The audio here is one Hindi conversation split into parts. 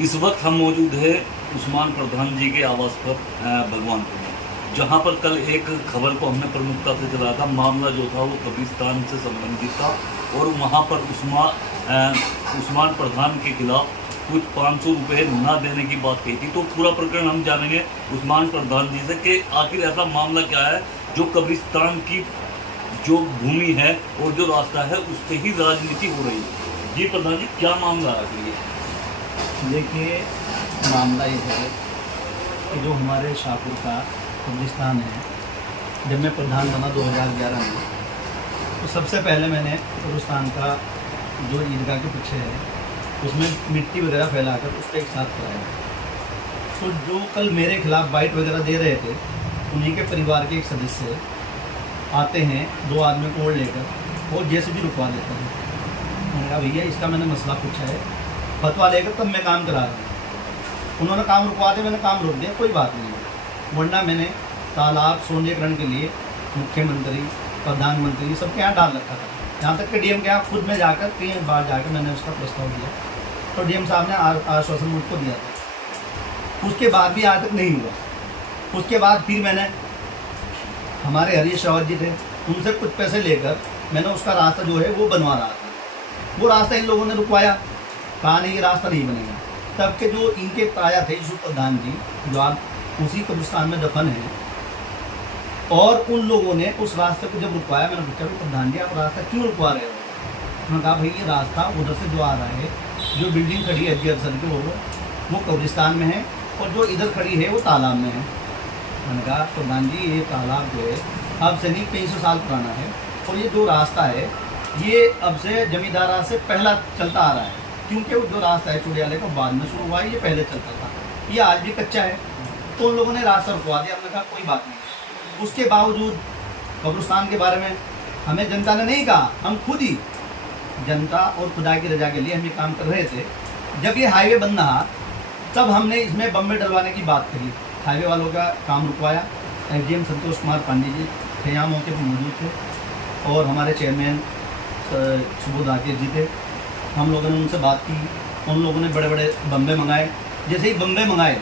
इस वक्त हम मौजूद है उस्मान प्रधान जी के आवास पर भगवानपुर में, जहां पर कल एक खबर को हमने प्रमुखता से चलाया था। मामला जो था वो कब्रिस्तान से संबंधित था और वहां पर उस्मान प्रधान के खिलाफ कुछ 500 रुपये ना देने की बात कही थी। तो पूरा प्रकरण हम जानेंगे उस्मान प्रधान जी से कि आखिर ऐसा मामला क्या है जो कब्रिस्तान की जो भूमि है और जो रास्ता है उस पर ही राजनीति हो रही है। जी प्रधान जी, क्या मामला है ये? देखिए, मामला ये है कि जो हमारे शाहपुर का कब्रिस्तान है, जब मैं प्रधान बना 2011 में, तो सबसे पहले मैंने कब्रिस्तान का जो ईदगाह के पीछे है उसमें मिट्टी वगैरह फैलाकर उसको एक साथ कराया। तो जो कल मेरे खिलाफ बाइट वगैरह दे रहे थे, उन्हीं के परिवार के एक सदस्य आते हैं 2 आदमी को और लेकर और जेसीबी रुकवा देते हैं। मैंने कहा भैया इसका मैंने मसला पूछा है, फतवा लेकर तब मैं काम करा रहा हूँ। उन्होंने काम रुकवा दिया, मैंने काम रोक दिया, कोई बात नहीं है। वरना मैंने तालाब सौंदर्यीकरण के लिए मुख्यमंत्री, प्रधानमंत्री सबके यहाँ डाल रखा था। यहाँ तक कि डीएम के यहाँ खुद में जाकर कई बार जाकर मैंने उसका प्रस्ताव दिया, तो डीएम साहब ने आश्वासन मुझको दिया था। उसके बाद भी आज तक नहीं हुआ। उसके बाद फिर मैंने, हमारे हरीश रावत जी थे, उनसे कुछ पैसे लेकर मैंने उसका रास्ता जो है वो बनवा रहा था। वो रास्ता इन लोगों ने रुकवाया, कहा नहीं ये रास्ता नहीं बनेगा। तब के जो इनके ताया थे यूसुफ प्रधान जी, जो आप उसी कब्रिस्तान में दफन हैं, और उन लोगों ने उस रास्ते को जब रुकवाया, मैंने पूछा कि प्रधान जी आप रास्ता क्यों रुकवा रहे हो? उन्होंने कहा भाई ये रास्ता उधर से जो आ रहा है, जो बिल्डिंग खड़ी है अफजल की वो कब्रिस्तान में है, और जो इधर खड़ी है वो तालाब में है। मैंने कहा प्रधान जी ये तालाब जो है अब से नहीं 300 साल पुराना है, और ये जो रास्ता है ये अब से जमींदारा से पहला चलता आ रहा है, क्योंकि वो जो रास्ता है चुड़ियाले का बाद में शुरू हुआ है, ये पहले चलता था, ये आज भी कच्चा है। तो उन लोगों ने रास्ता रुकवा दिया। हमने कहा कोई बात नहीं। उसके बावजूद कब्रिस्तान के बारे में हमें जनता ने नहीं कहा, हम खुद ही जनता और खुदा की रजा के लिए हम ये काम कर रहे थे। जब ये हाईवे बन रहा तब हमने इसमें बम्बे डलवाने की बात करी, हाईवे वालों का काम रुकवाया। एसडीएम संतोष कुमार पांडे जी थे, यहाँ मौके पर मौजूद थे, और हमारे चेयरमैन सुबोध आकेश जी थे। हम लोगों ने उनसे बात की, उन लोगों ने बड़े बड़े बम्बे मंगाए। जैसे ही बम्बे मंगाए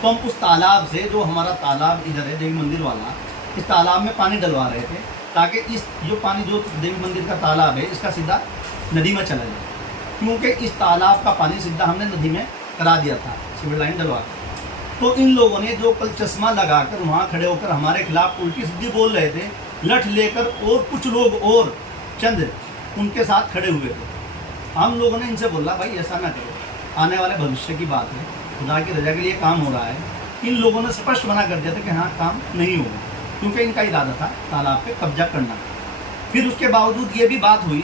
तो हम उस तालाब से, जो हमारा तालाब इधर है देवी मंदिर वाला, इस तालाब में पानी डलवा रहे थे, ताकि इस जो पानी जो देवी मंदिर का तालाब है इसका सीधा नदी में चला जाए, क्योंकि इस तालाब का पानी सीधा हमने नदी में करा दिया था सिविल लाइन डलवा कर। तो इन लोगों ने जो कल चश्मा लगाकर वहाँ खड़े होकर हमारे खिलाफ उल्टी सीधी बोल रहे थे, लठ लेकर, और कुछ लोग और चंद उनके साथ खड़े हुए थे। हम लोगों ने इनसे बोला भाई ऐसा ना करो, आने वाले भविष्य की बात है, खुदा की रजा के लिए काम हो रहा है। इन लोगों ने स्पष्ट मना कर दिया था कि हाँ काम नहीं होगा, क्योंकि इनका इरादा था तालाब पे कब्जा करना। फिर उसके बावजूद ये भी बात हुई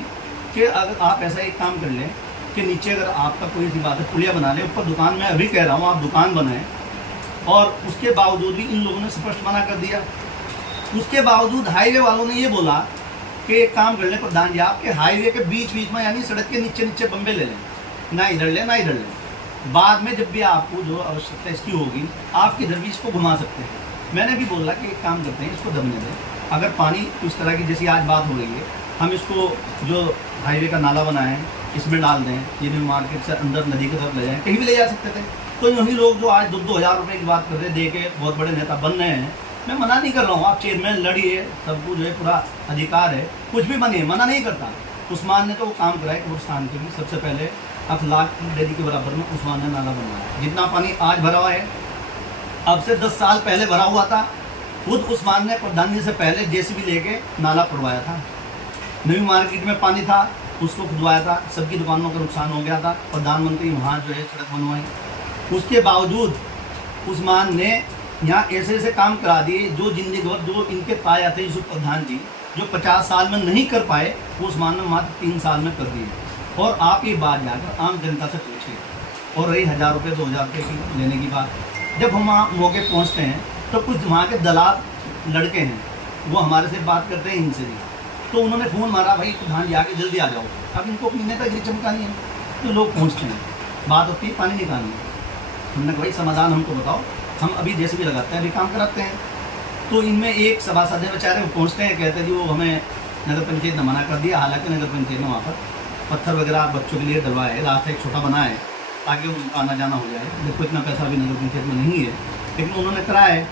कि अगर आप ऐसा एक काम कर लें कि नीचे अगर आपका कोई सी बात है पुलिया बना लें, ऊपर दुकान, मैं अभी कह रहा हूँ आप दुकान बनाएं, और उसके बावजूद भी इन लोगों ने स्पष्ट मना कर दिया। उसके बावजूद हाईवे वालों ने ये बोला कि एक काम कर लें प्रधान जी, आपके हाईवे के बीच बीच में, यानी सड़क के नीचे नीचे बम्बे ले लें, ना इधर लें ना इधर लें। बाद में जब भी आपको जो आवश्यकता इसकी होगी आप किधर भी इसको घुमा सकते हैं। मैंने भी बोला कि एक काम करते हैं, इसको दबने दें। अगर पानी इस तरह की जैसी आज बात हो रही है, हम इसको जो हाईवे का नाला बनाएं इसमें डाल दें, ये भी मार्केट से अंदर नदी की तरफ ले जाएं, कहीं भी ले जा सकते थे। तो यही लोग जो आज 2-2 हज़ार रुपये की बात कर रहे, दे के बहुत बड़े नेता बन रहे हैं, मैं मना नहीं कर रहा हूँ, आप चेयरमैन लड़िए, सबको जो है पूरा अधिकार है, कुछ भी बनिए, मना नहीं करता। उस्मान ने तो वो काम कराया कब्रिस्तान के लिए, सबसे पहले अखलाक डेरी के बराबर में उस्मान ने नाला बनवाया। जितना पानी आज भरा हुआ है अब से 10 साल पहले भरा हुआ था। खुद उस्मान ने प्रधान जी से पहले जेसीबी लेके नाला पड़वाया था। नई मार्केट में पानी था, उसको खुदवाया था, सबकी दुकानों का नुकसान हो गया था, प्रधानमंत्री वहाँ जो है सड़क बनवाई। उसके बावजूद उस्मान ने यहाँ ऐसे ऐसे काम करा दिए जो जिंदगी भर, जो इनके ताया थे यूसुफ प्रधान जी, जो 50 साल में नहीं कर पाए, वो उस्मान ने मात्र 3 साल में कर दिए। और आप ये बात जाकर आम जनता से पूछिए। और रही 1000 रुपये 2000 रुपये की लेने की बात, जब हम वहाँ मौके पहुँचते हैं तो कुछ वहाँ के दलाल लड़के हैं, वो हमारे से बात करते हैं इनसे भी, तो उन्होंने फ़ोन मारा भाई प्रधान जी आके जल्दी आ जाओ। अब इनको अपनी नेतागिरी चमकानी है, तो लोग पहुँचते हैं, बात होती है पानी निकालनी है। हमने कहा भाई समाधान हमको बताओ, हम अभी जैसे भी लगाते हैं अभी काम कराते हैं। तो इनमें एक सभासद है बेचारे, वो पहुँचते हैं, कहते हैं जी वो हमें नगर पंचायत ने मना कर दिया। हालांकि नगर पंचायत ने वहाँ पर पत्थर वगैरह बच्चों के लिए डलवाए, रास्ता एक छोटा बना है, ताकि उनका आना जाना हो जाए। देखो इतना पैसा भी नगर पंचायत में नहीं है, लेकिन उन्होंने कराया है।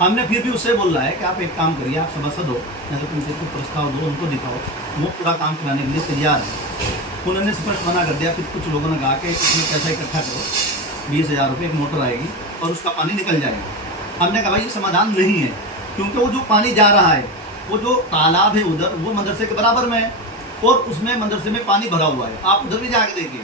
हमने फिर भी उससे बोल रहा है कि आप एक काम करिए, आप सभासद हो, नगर पंचायत को प्रस्ताव दो, उनको दिखाओ, वो पूरा काम कराने के लिए तैयार है। उन्होंने स्पष्ट मना कर दिया। फिर कुछ लोगों ने कहा कि इसमें पैसा इकट्ठा करो, 20,000 रुपये, एक मोटर आएगी और उसका पानी निकल जाएगा। हमने कहा भाई ये समाधान नहीं है, क्योंकि वो जो पानी जा रहा है, वो जो तालाब है उधर, वो मदरसे के बराबर में है और उसमें मदरसे में पानी भरा हुआ है। आप उधर भी जाके देखिए,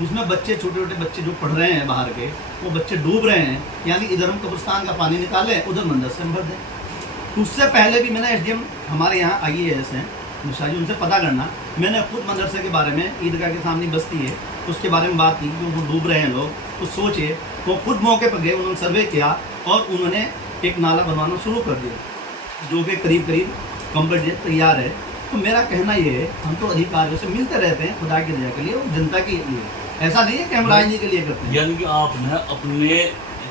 उसमें बच्चे, छोटे छोटे बच्चे जो पढ़ रहे हैं बाहर के, वो बच्चे डूब रहे हैं। यानी इधर हम कब्रिस्तान का पानी निकालें, उधर मदरसे में भर दें। उससे पहले भी मैंने एसडीएम हमारे यहाँ IAS हैं निशाजी, उनसे पता करना, मैंने खुद मदरसे के बारे में, ईदगाह के सामने बस्ती है उसके बारे में बात की कि वो डूब रहे हैं लोग, तो सोचिए। वो खुद मौके पर गए, उन्होंने सर्वे किया और उन्होंने एक नाला बनवाना शुरू कर दिया, जो कि करीब करीब कंप्लीट तैयार है। तो मेरा कहना ये है, हम तो अधिकारियों से मिलते रहते हैं खुदा की रजा के लिए और जनता के लिए, ऐसा नहीं है कि हम राजनीति के लिए करते हैं। यानी कि आपने अपने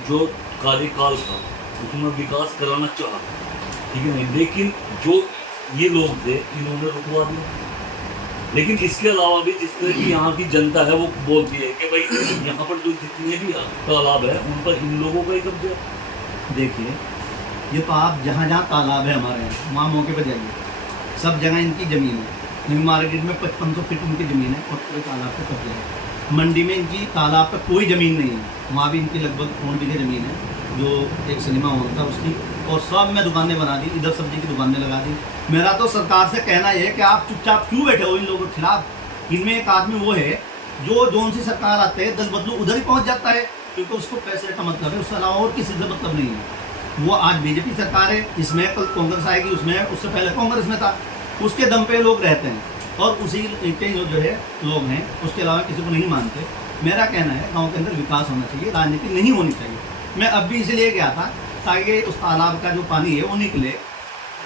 जो कार्यकाल था उसमें विकास कराना चाहा, ठीक है, लेकिन जो ये लोग थे इन्होंने रुकवा दिया। लेकिन इसके अलावा भी जिस तरह की यहाँ की जनता है वो बोलती है कि भाई यहाँ पर जो जितने भी तालाब है उन पर इन लोगों का ही कब्जा है। देखिए, ये तो आप जहाँ जहाँ तालाब है हमारे यहाँ, वहाँ मौके पर जाइए, सब जगह इनकी ज़मीन है। न्यू मार्केट में 5500 फीट इनकी ज़मीन है और पूरे तालाब पे कब्जा है। मंडी में इनकी तालाब पे कोई ज़मीन नहीं है, वहाँ भी इनकी लगभग 4 बीघे ज़मीन है, जो एक सिनेमा हॉल था उसकी, और सब में दुकानें बना दी, इधर सब्जी की दुकानें लगा दी। मेरा तो सरकार से कहना ये है कि आप चुपचाप क्यों बैठे हो इन लोगों के खिलाफ। इनमें एक आदमी वो है जो जोन सी सरकार आते हैं, दल बदलू उधर ही पहुँच जाता है, क्योंकि उसको पैसे का मतलब है, उसके अलावा और किसी से मतलब नहीं है। वो आज बीजेपी सरकार है, इसमें कल कांग्रेस आएगी, उसमें उससे पहले कांग्रेस में था, उसके दम पे लोग रहते हैं और उसी के जो है लोग हैं, उसके अलावा किसी को नहीं मानते। मेरा कहना है गांव के अंदर विकास होना चाहिए, राजनीति नहीं होनी चाहिए। मैं अब भी इसलिए गया था ताकि उस तालाब का जो पानी है वो निकले,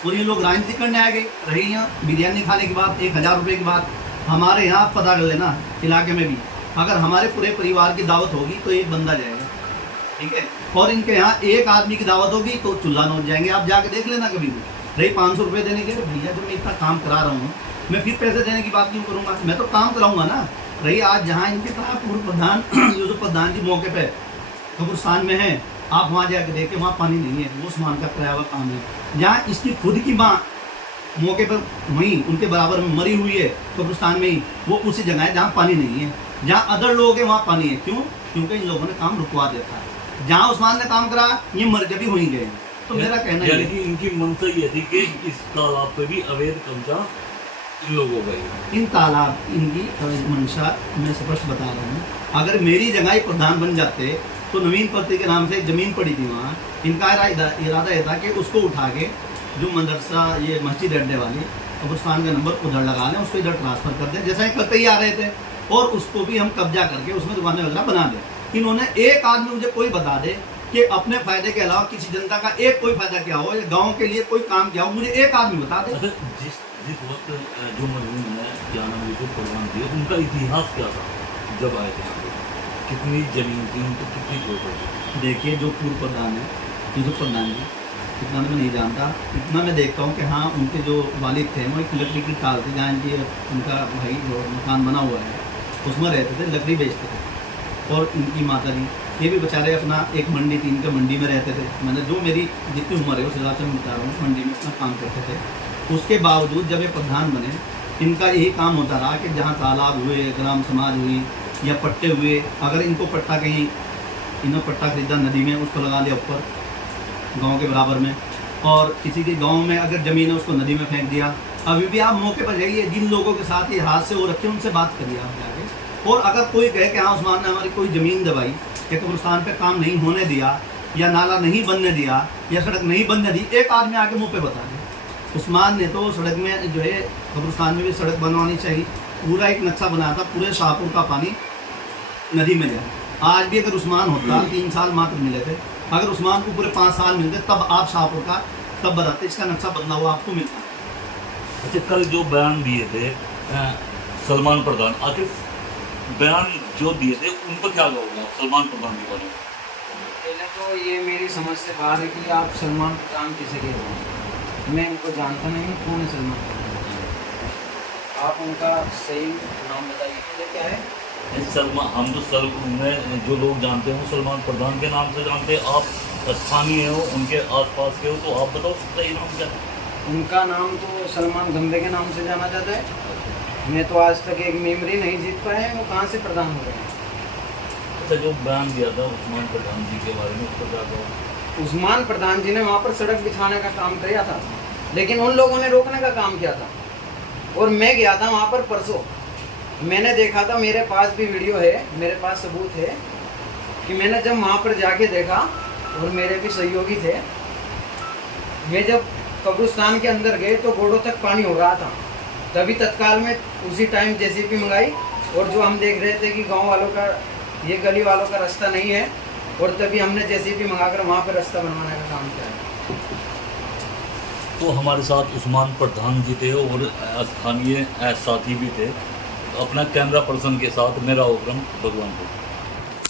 और ये लोग राजनीति करने आ गए। रही यहाँ बिरयानी खाने की बात, 1,000 रुपये की बात, हमारे यहाँ पता कर लेना इलाके में भी, अगर हमारे पूरे परिवार की दावत होगी तो एक बंदा जाएगा, ठीक है, और इनके यहाँ एक आदमी की दावत होगी तो चूल्हा नोच जाएंगे। आप जाके देख लेना कभी भी। रही 500 रुपये देने के, भैया जो मैं इतना काम करा रहा हूँ, मैं फिर पैसे देने की बात क्यों करूँगा, मैं तो काम कराऊंगा ना। रही आज जहाँ इनके कहा पूर्व प्रधान जो प्रधान जी मौके पे कब्रिस्तान में है, आप वहाँ जाके देखें, वहाँ पानी नहीं है, वो सामान का कराया हुआ काम है। जहाँ इसकी खुद की माँ मौके पर वहीं उनके बराबर में मरी हुई है कब्रिस्तान में ही, वो उसी जगह है जहाँ पानी नहीं है। जहाँ अदर लोग हैं वहाँ पानी है। क्यों? क्योंकि इन लोगों ने काम रुकवा देता है। जहाँ उस्मान ने काम करा, ये मर के भी हो ही गए। तो मेरा कहना यानी कि इनकी मंशा ये थी कि इस तालाब पे भी अवैध कब्जा इन लोगों का ही। इन तालाब इनकी मंशा मैं स्पष्ट बता रहा हूँ। अगर मेरी जगह ही प्रधान बन जाते तो नवीन पति के नाम से एक ज़मीन पड़ी थी वहाँ, इनका इरादा ये था कि उसको उठा के जो मदरसा ये मस्जिद अड्डे वाली कब्रिस्तान का नंबर उधर लगा लें, उसको इधर ट्रांसफ़र कर दें, जैसा ही करते ही आ रहे थे, और उसको भी हम कब्जा करके उसमें दुकानें वगैरह बना दें। इन्होंने एक आदमी मुझे कोई बता दे कि अपने फायदे के अलावा किसी जनता का एक कोई फायदा क्या हो या गाँव के लिए कोई काम क्या हो, मुझे एक आदमी बता दे। अच्छा, जिस वक्त जो मरहूम है क्या नाम यूसुफ परवान थी, उनका इतिहास क्या था जब आए थे? कितनी जमीन थी उनको, कितनी प्रोपर्टी? देखिए, जो पूर्व प्रधान है यूसुफ प्रधान जी, इतना मैं नहीं जानता। इतना मैं देखता हूँ कि हाँ, उनके जो वालिद थे वो एक लकड़ी की टाल थी, जहाँ इनकी उनका भाई जो मकान बना हुआ है उसमें रहते थे, लकड़ी बेचते थे। और इनकी माता जी ये भी बेचारे अपना एक मंडी थी, इनका मंडी में रहते थे। मैंने जो मेरी जितनी उम्र है उस हिसाब से मैं बता रहा हूँ, मंडी में अपना काम करते थे। उसके बावजूद जब ये प्रधान बने, इनका यही काम होता रहा कि जहाँ तालाब हुए, ग्राम समाज हुई या पट्टे हुए, अगर इनको पट्टा कहीं इन्होंने पट्टा खरीदा नदी में, उसको लगा लिया ऊपर गांव के बराबर में, और किसी के गांव में अगर ज़मीन है उसको नदी में फेंक दिया। अभी भी आप मौके पर जाइए, जिन लोगों के साथ ये हादसे हो रखे उनसे बात करिए आप जाके, और अगर कोई कहे कि हाँ उस्मान ने हमारी कोई ज़मीन दबाई या कब्रिस्तान पे काम नहीं होने दिया या नाला नहीं बनने दिया या सड़क नहीं बनने दी, एक आदमी आके मुँह पे बता दे। उस्मान ने तो सड़क में जो है कब्रिस्तान में भी सड़क बनवानी चाहिए, पूरा एक नक्शा बनाया था, पूरे शाहपुर का पानी नदी में जाए। आज भी अगर उस्मान होता, 3 साल मात्र मिले थे, अगर उस्मान को पूरे 5 साल मिलते तब आप शाहपुर का तब बताते, इसका नक्शा बदला हुआ आपको मिलता। अच्छा, कल जो बयान दिए थे सलमान प्रधान, आखिर बयान जो दिए थे उन पर क्या कहोगे आप सलमान प्रधान के बारे में? पहले तो ये मेरी समझ से बाहर है कि आप सलमान प्रधान किसे कह रहे हैं। मैं इनको जानता नहीं हूँ, कौन है सलमान प्रधान? आप उनका सही नाम बताइए क्या है? सलमान, हम तो जो लोग जानते हैं वो सलमान प्रधान के नाम से जानते हैं। आप स्थानीय हो, उनके आसपास के हो, तो आप बताओ सही नाम क्या है? उनका नाम तो सलमान गंदे के नाम से जाना जाता है। मैं तो आज तक एक मेमोरी नहीं जीत पाए हैं, वो कहाँ से प्रधान हो गए हैं। अच्छा, जो बयान दिया था उस्मान प्रधान जी के बारे में, उसको क्या कहो? उस्मान प्रधान जी ने वहाँ पर सड़क बिछाने का काम किया था, लेकिन उन लोगों ने रोकने का काम किया था। और मैं गया था वहाँ पर परसों, मैंने देखा था, मेरे पास भी वीडियो है, मेरे पास सबूत है कि मैंने जब वहाँ पर जाके देखा, और मेरे भी सहयोगी थे, मैं जब कब्रिस्तान के अंदर गए तो घोड़ों तक पानी हो रहा था। तभी तत्काल में उसी टाइम जेसीबी मंगाई, और जो हम देख रहे थे कि गांव वालों का, ये गली वालों का रास्ता नहीं है, और तभी हमने जेसीबी मंगाकर वहाँ पर रास्ता बनवाने का काम किया है। तो हमारे साथ उस्मान प्रधान जी थे और स्थानीय साथी भी थे। अपना कैमरा पर्सन के साथ मेरा विक्रम, भगवानपुर।